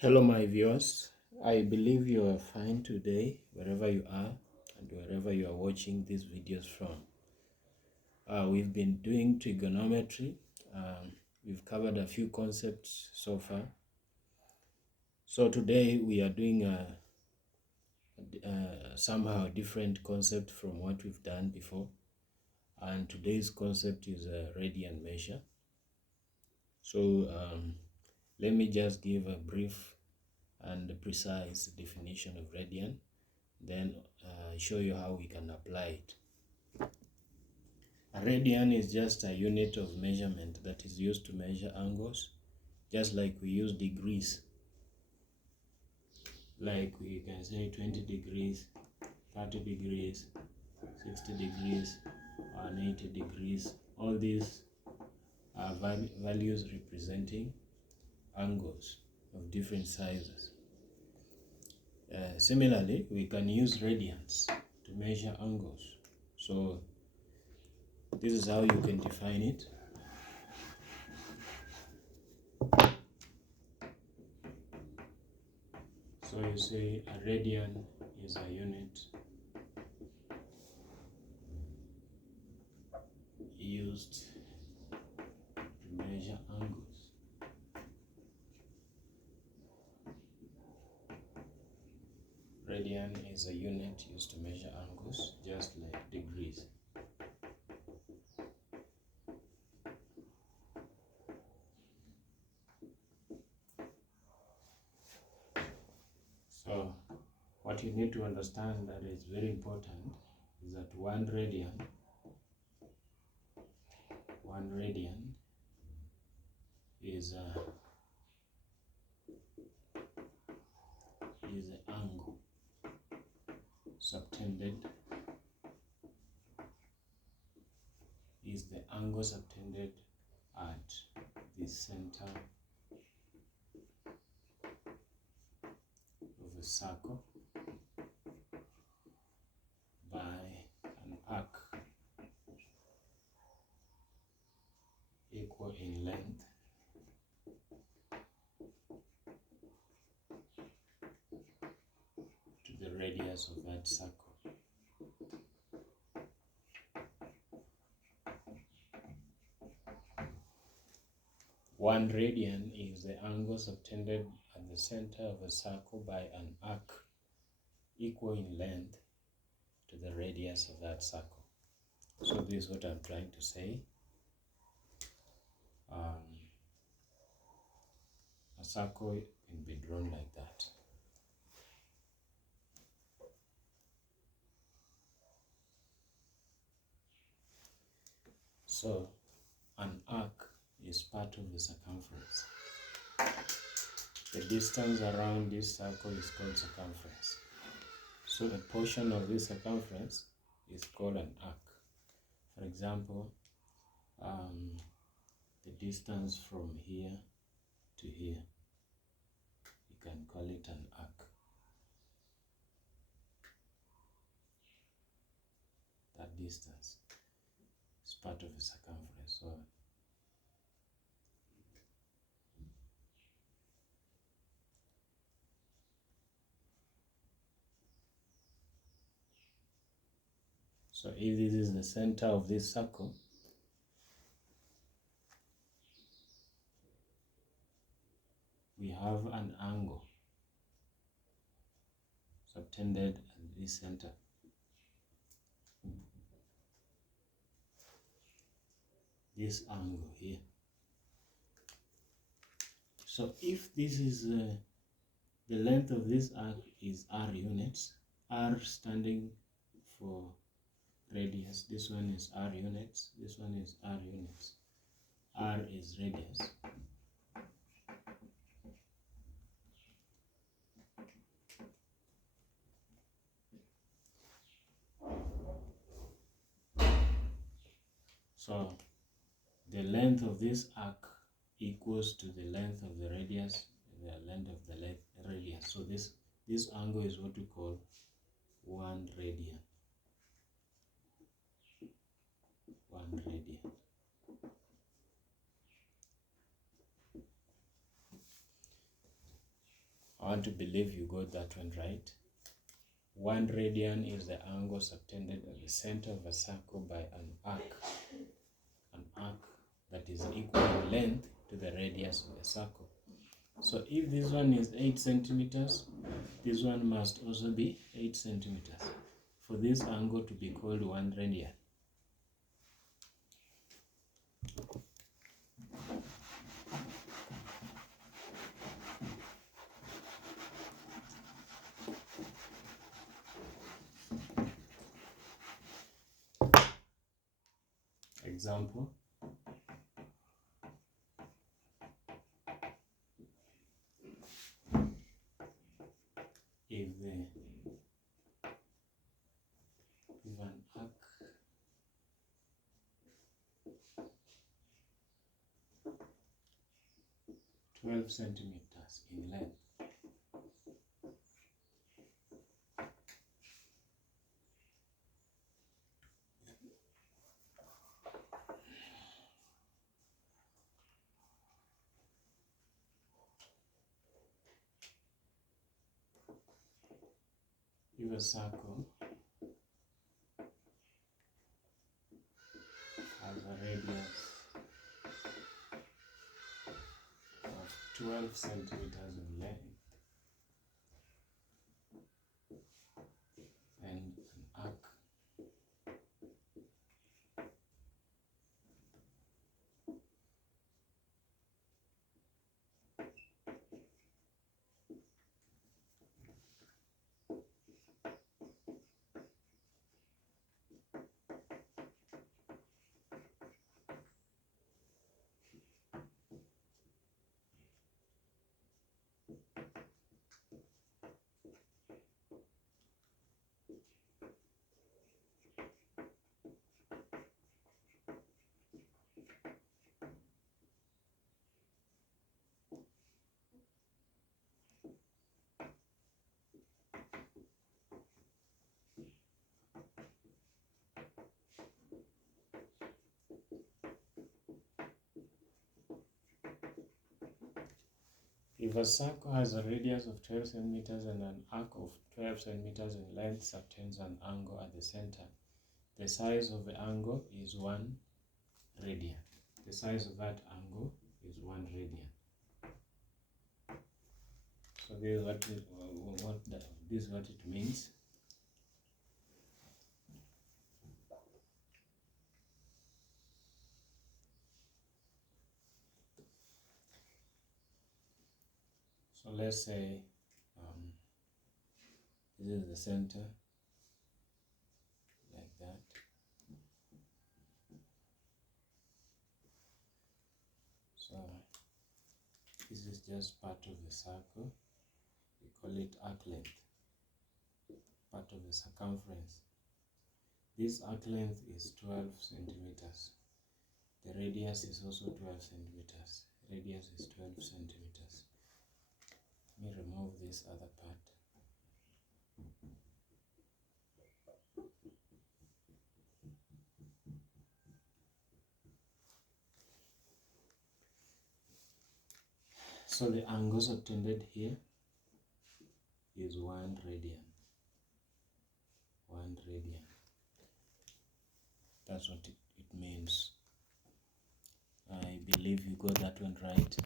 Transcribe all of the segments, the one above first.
Hello, my viewers. I believe you are fine today, wherever you are and wherever you are watching these videos from. We've been doing trigonometry. We've covered a few concepts so far. So today we are doing a somehow different concept from what we've done before. And today's concept is a radian measure. So let me just give a brief and precise definition of radian, then show you how we can apply it. A radian is just a unit of measurement that is used to measure angles, just like we use degrees. Like we can say 20 degrees, 30 degrees, 60 degrees, and 80 degrees. All these are values representing angles of different sizes. Similarly, we can use radians to measure angles. So this is how you can define it. So you say a radian is a unit used to measure angles. Radian is a unit used to measure angles, just like degrees. So what you need to understand that is very important is that one radian is an angle subtended at the center of a circle by an arc equal in length to the radius of that circle. One radian is the angle subtended at the center of a circle by an arc equal in length to the radius of that circle. So this is what I'm trying to say. A circle can be drawn like that. So an arc is part of the circumference. The distance around this circle is called circumference. So a portion of this circumference is called an arc. For example, the distance from here to here, you can call it an arc. That distance is part of the circumference. So if this is the center of this circle, we have an angle subtended at this center. This angle here. So if this is the length of this arc is r units, r standing for radius, this one is r units, this one is r units, r is radius. So the length of this arc equals to the length of the radius, the length of the radius. So this angle is what we call 1 radian. 1 radian. want to believe you got that one right. 1 radian is the angle subtended at the center of a circle by an arc that is equal in length to the radius of the circle. So if this one is 8 centimeters, this one must also be 8 centimeters for this angle to be called 1 radian. Example, if an arc 12 centimeters in length if a circle has a radius of 12 centimeters in length and an arc If a circle has a radius of 12 centimeters and an arc of 12 centimeters in length subtends an angle at the center, the size of the angle is 1 radian. The size of that angle is 1 radian. So this is what it means. So let's say this is the center, like that. So this is just part of the circle. We call it arc length, part of the circumference. This arc length is 12 centimeters. The radius is also 12 centimeters. Radius is 12 centimeters. Let me remove this other part. So the angle subtended here is 1 radian. 1 radian. That's what it means. I believe you got that one right.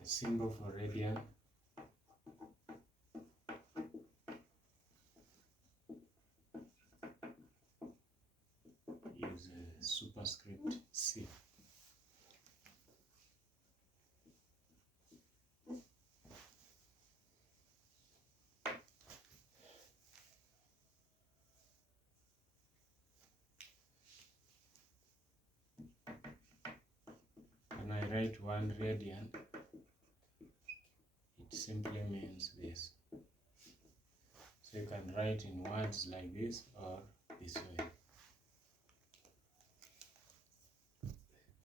The symbol for radian is a superscript C. When I write 1 radian, it simply means this. So you can write in words like this or this way.